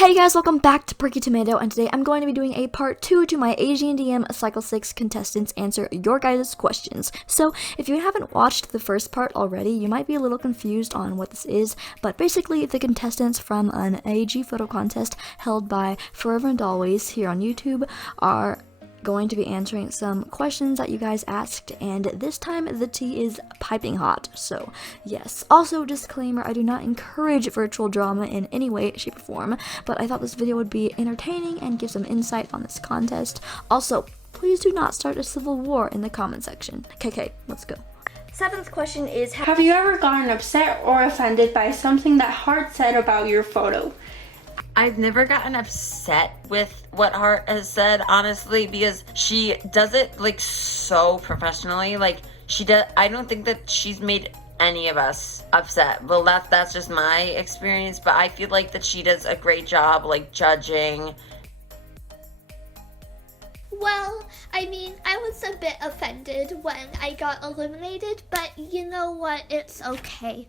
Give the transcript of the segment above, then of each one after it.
Hey guys, welcome back to PerkyTomato, and today I'm going to be doing a part 2 to my AGNDM Cycle 6 contestants answer your guys' questions. So, if you haven't watched the first part already, you might be a little confused on what this is, but basically the contestants from an AG photo contest held by Forever and Always here on YouTube are going to be answering some questions that you guys asked, and this time the tea is piping hot, so yes. Also, disclaimer, I do not encourage virtual drama in any way, shape, or form, but I thought this video would be entertaining and give some insight on this contest. Also, please do not start a civil war in the comment section. Okay, let's go. 7th question is, have you ever gotten upset or offended by something that Heart said about your photo? I've never gotten upset with what Heart has said, honestly, because she does it like so professionally. Like I don't think that she's made any of us upset. Well, that's just my experience, but I feel like that she does a great job like judging. Well, I mean, I was a bit offended when I got eliminated, but you know what, it's okay.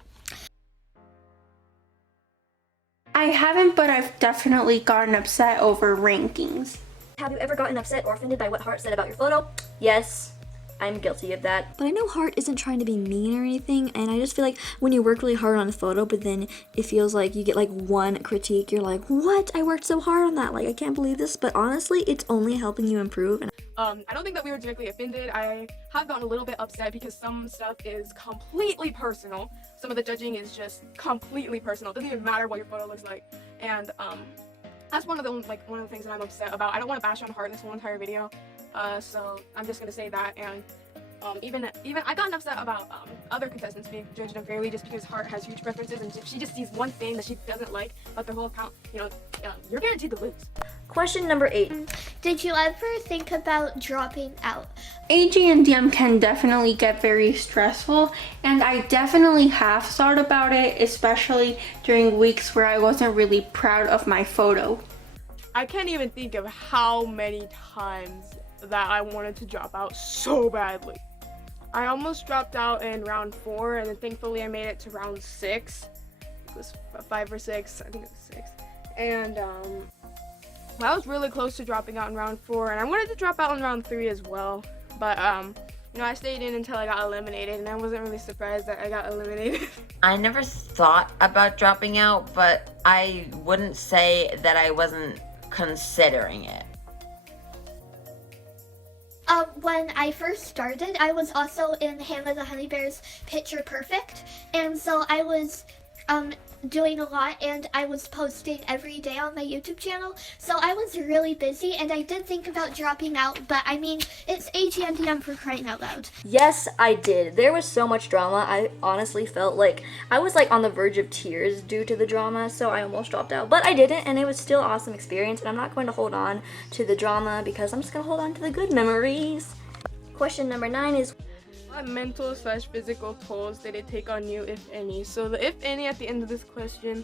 I haven't, but I've definitely gotten upset over rankings. Have you ever gotten upset or offended by what Heart said about your photo? Yes, I'm guilty of that. But I know Heart isn't trying to be mean or anything, and I just feel like when you work really hard on a photo, but then it feels like you get like one critique, you're like, what? I worked so hard on that, like I can't believe this, but honestly, it's only helping you improve. I don't think that we were directly offended. I have gotten a little bit upset because some stuff is completely personal. Some of the judging is just completely personal. It doesn't even matter what your photo looks like. And that's one of the things that I'm upset about. I don't want to bash on Heart in this whole entire video. So I'm just gonna say that. And even I gotten upset about other contestants being judged unfairly just because Heart has huge preferences, and if she just sees one thing that she doesn't like about the whole account, you know, you're guaranteed to lose. Question number 8. Did you ever think about dropping out? AGNDM can definitely get very stressful, and I definitely have thought about it, especially during weeks where I wasn't really proud of my photo. I can't even think of how many times that I wanted to drop out so badly. I almost dropped out in round 4, and then thankfully I made it to round 6. It was 5 or 6, I think it was 6. And I was really close to dropping out in round 4, and I wanted to drop out in round 3 as well. But you know, I stayed in until I got eliminated, and I wasn't really surprised that I got eliminated. I never thought about dropping out, but I wouldn't say that I wasn't considering it. When I first started, I was also in Hannah the Honey Bear's Picture Perfect, and so I was doing a lot, and I was posting every day on my YouTube channel, so I was really busy, and I did think about dropping out, but I mean, it's AGNDM for crying out loud. Yes, I did. There was so much drama. I honestly felt like I was like on the verge of tears due to the drama, so I almost dropped out. But I didn't, and it was still an awesome experience, and I'm not going to hold on to the drama because I'm just going to hold on to the good memories. Question number 9 is, what mental/physical tolls did it take on you, if any? So the if any at the end of this question,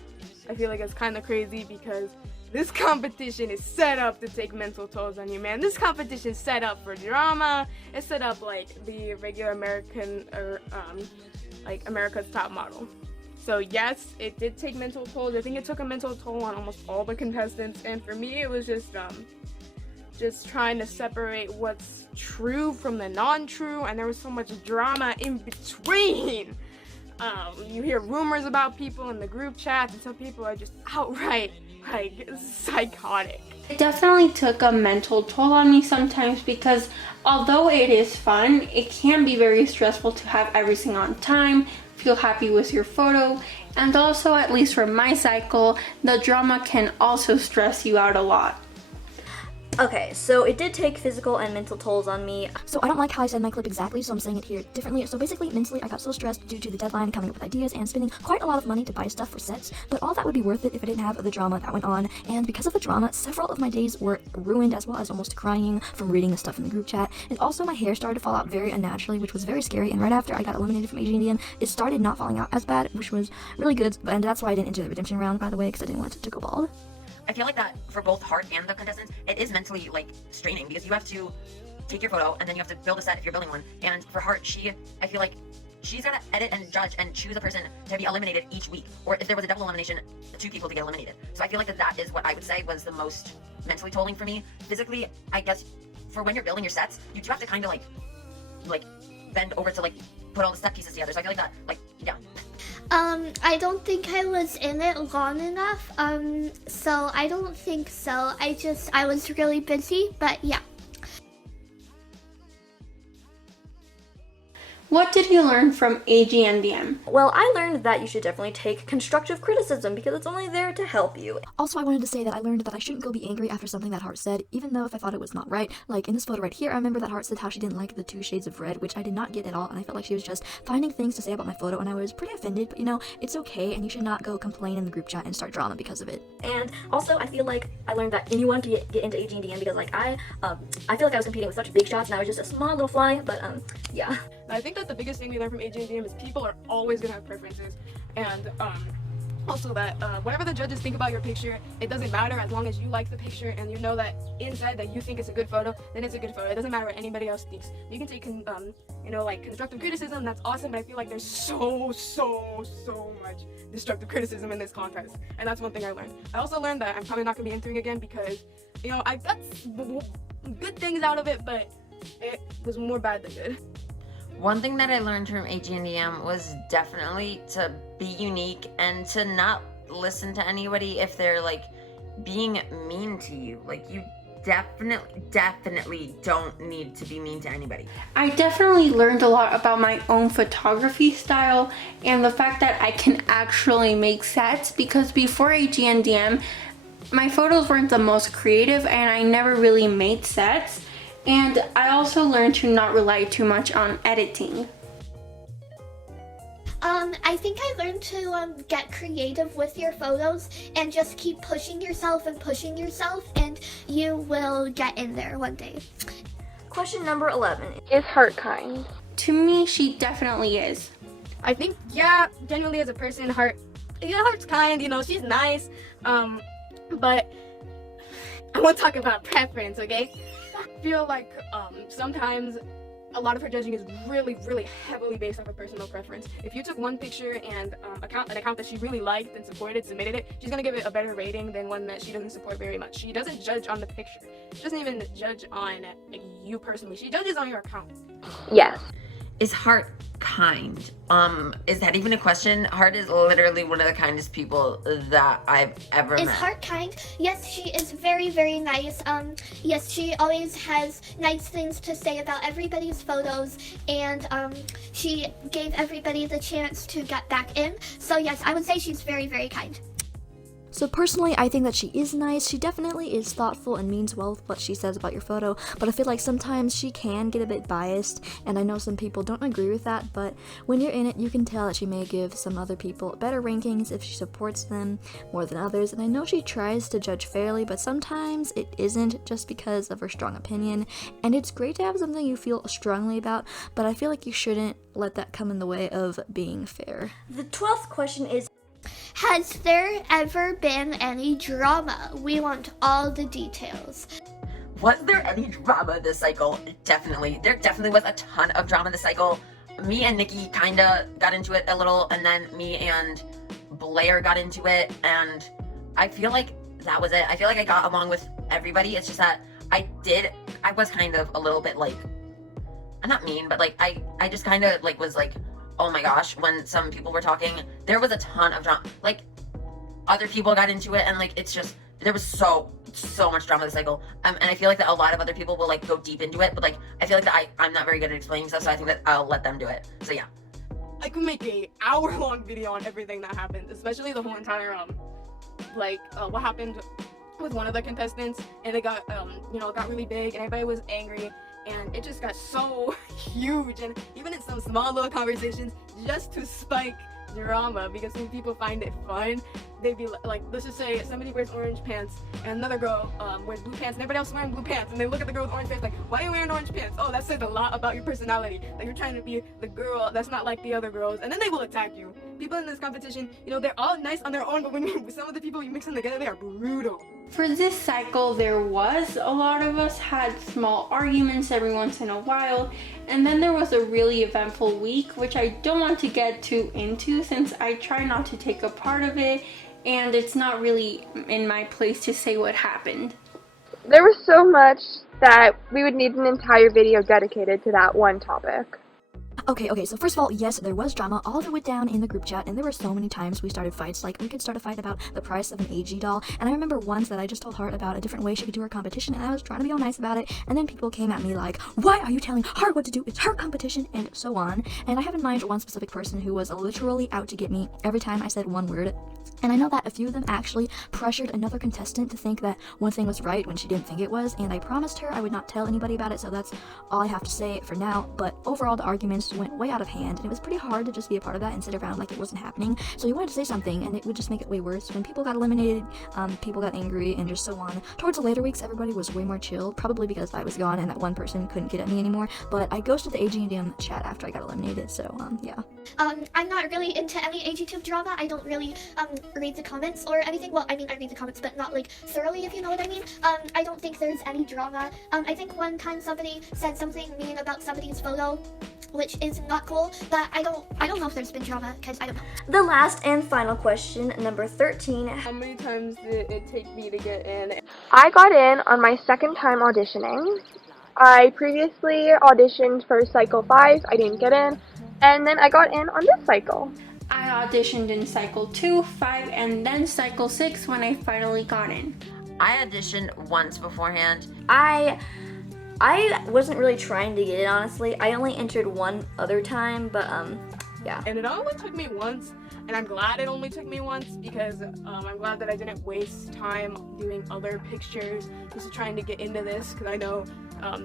I feel like it's kind of crazy because this competition is set up to take mental tolls on you, man. This competition is set up for drama. It's set up like the regular American or like America's Top Model. So yes, it did take mental tolls. I think it took a mental toll on almost all the contestants, and for me it was just trying to separate what's true from the non-true, and there was so much drama in between. You hear rumors about people in the group chats, and some people are just outright like psychotic. It definitely took a mental toll on me sometimes because although it is fun, it can be very stressful to have everything on time, feel happy with your photo, and also, at least for my cycle, the drama can also stress you out a lot. okay, so it did take physical and mental tolls on me. So I don't like how I said my clip exactly, so I'm saying it here differently. So basically, mentally, I got so stressed due to the deadline, coming up with ideas, and spending quite a lot of money to buy stuff for sets. But all that would be worth it if I didn't have the drama that went on. And because of the drama, several of my days were ruined, as well as almost crying from reading the stuff in the group chat. And also, my hair started to fall out very unnaturally, which was very scary. And right after I got eliminated from AGNDM, it started not falling out as bad, which was really good. And that's why I didn't enter the redemption round, by the way, because I didn't want it to go bald. I feel like that for both Heart and the contestants, it is mentally like straining because you have to take your photo and then you have to build a set if you're building one. And for Heart, I feel like she's got to edit and judge and choose a person to be eliminated each week, or if there was a double elimination, 2 people to get eliminated. So I feel like that is what I would say was the most mentally tolling for me. Physically, I guess, for when you're building your sets, you do have to kind of like bend over to like put all the set pieces together. So I feel like that, like, yeah. I don't think I was in it long enough, so I don't think so. I was really busy, but yeah. What did you learn from AGNDM? Well, I learned that you should definitely take constructive criticism because it's only there to help you. Also, I wanted to say that I learned that I shouldn't go be angry after something that Heart said, even though if I thought it was not right. Like in this photo right here, I remember that Heart said how she didn't like the 2 shades of red, which I did not get at all, and I felt like she was just finding things to say about my photo, and I was pretty offended, but you know, it's okay, and you should not go complain in the group chat and start drama because of it. And also, I feel like I learned that anyone can get into AGNDM because like I feel like I was competing with such big shots, and I was just a small little fly, but yeah. I think that the biggest thing we learned from AGNDM is people are always gonna have preferences, and also that whatever the judges think about your picture, it doesn't matter as long as you like the picture and you know that inside that you think it's a good photo, then it's a good photo. It doesn't matter what anybody else thinks. You can take you know, like constructive criticism, that's awesome, but I feel like there's so much destructive criticism in this contest, and that's one thing I learned. I also learned that I'm probably not gonna be entering again because, you know, I got good things out of it, but it was more bad than good. One thing that I learned from AGNDM was definitely to be unique and to not listen to anybody if they're like being mean to you. Like you definitely don't need to be mean to anybody. I definitely learned a lot about my own photography style and the fact that I can actually make sets, because before AGNDM, my photos weren't the most creative and I never really made sets. And I also learned to not rely too much on editing. I think I learned to get creative with your photos and just keep pushing yourself and you will get in there one day. Question number 11. Is Heart kind? To me, she definitely is. I think, yeah, genuinely as a person, Heart's kind, you know, she's nice, but I won't talk about preference, okay? I feel like sometimes a lot of her judging is really heavily based off of personal preference. If you took one picture and an account that she really liked and submitted it, she's gonna give it a better rating than one that she doesn't support very much. She doesn't judge on the picture. She doesn't even judge on like, you personally. She judges on your account. Yes. Is Heart kind? Is that even a question? Heart is literally one of the kindest people that I've ever met. Is Heart kind? Yes, she is very nice. Yes, she always has nice things to say about everybody's photos, and she gave everybody the chance to get back in. So yes, I would say she's very kind. So personally, I think that she is nice. She definitely is thoughtful and means well with what she says about your photo, but I feel like sometimes she can get a bit biased, and I know some people don't agree with that, but when you're in it, you can tell that she may give some other people better rankings if she supports them more than others, and I know she tries to judge fairly, but sometimes it isn't just because of her strong opinion, and it's great to have something you feel strongly about, but I feel like you shouldn't let that come in the way of being fair. The 12th question is, has there ever been any drama? We want all the details. Was there any drama this cycle? Definitely. There definitely was a ton of drama this cycle. Me and Nikki kinda got into it a little, and then me and Blair got into it, and I feel like that was it. I feel like I got along with everybody. It's just that I was kind of a little bit like, I'm not mean, but like I just kind of like was like, oh my gosh, when some people were talking, there was a ton of drama. Like, other people got into it, and like, it's just, there was so much drama this cycle. And I feel like that a lot of other people will like go deep into it, but like, I feel like that I'm not very good at explaining stuff, so I think that I'll let them do it. So yeah. I could make a hour-long video on everything that happened, especially the whole entire, what happened with one of the contestants, and it got, it got really big, and everybody was angry. And it just got so huge, and even in some small little conversations, just to spike drama, because some people find it fun. They'd be like, let's just say somebody wears orange pants and another girl wears blue pants and everybody else is wearing blue pants, and they look at the girl with orange pants like, why are you wearing orange pants? Oh, that says a lot about your personality, that you're trying to be the girl that's not like the other girls, and then they will attack you. people in this competition, you know, they're all nice on their own, but when some of the people you mix them together, they are brutal. For this cycle, there was a lot of us had small arguments every once in a while, and then there was a really eventful week, which I don't want to get too into since I try not to take a part of it, and it's not really in my place to say what happened. There was so much that we would need an entire video dedicated to that one topic. Okay, so first of all, yes, there was drama. All of it went down in the group chat, and there were so many times we started fights. Like, we could start a fight about the price of an AG doll, and I remember once that I just told Heart about a different way she could do her competition, and I was trying to be all nice about it, and then people came at me like, why are you telling Heart what to do? It's her competition, and so on. And I have in mind one specific person who was literally out to get me every time I said one word. And I know that a few of them actually pressured another contestant to think that one thing was right when she didn't think it was, and I promised her I would not tell anybody about it, so that's all I have to say for now. But overall, the arguments went way out of hand, and it was pretty hard to just be a part of that and sit around like it wasn't happening. So you wanted to say something, and it would just make it way worse. When people got eliminated, people got angry, and just so on. Towards the later weeks, everybody was way more chill, probably because I was gone and that one person couldn't get at me anymore, but I ghosted the AGNDM chat after I got eliminated, so yeah. I'm not really into any AGTube drama. I don't really read the comments or anything. Well, I mean, I read the comments, but not like thoroughly, if you know what I mean. I don't think there's any drama. I think one time somebody said something mean about somebody's photo, which is not cool, but I don't know if there's been drama, because I don't know. The last and final question, number 13. How many times did it take me to get in? I got in on my second time auditioning. I previously auditioned for Cycle 5, I didn't get in, and then I got in on this cycle. I auditioned in Cycle 2, 5, and then Cycle 6 when I finally got in. I auditioned once beforehand. I wasn't really trying to get it, honestly. I only entered one other time, but yeah. And it only took me once, and I'm glad it only took me once because I'm glad that I didn't waste time doing other pictures just trying to get into this, because I know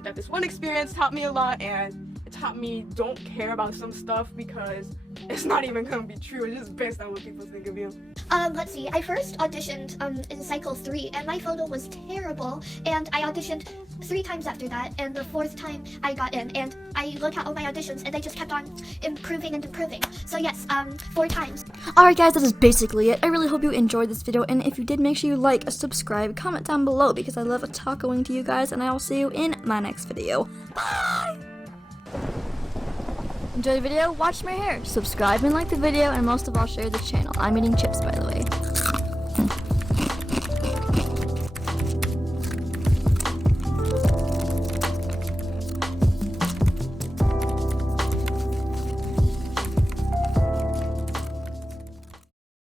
that this one experience taught me a lot, and it taught me don't care about some stuff because it's not even gonna be true. It's just based on what people think of you. Let's see. I first auditioned in Cycle 3, and my photo was terrible, and I auditioned 3 times after that, and the 4th time I got in, and I looked at all my auditions, and they just kept on improving and improving. So yes, 4 times. Alright guys, that is basically it. I really hope you enjoyed this video, and if you did, make sure you like, subscribe, comment down below, because I love talking to you guys, and I will see you in my next video. Bye! Enjoy the video, watch my hair, subscribe and like the video, and most of all, share the channel. I'm eating chips, by the way.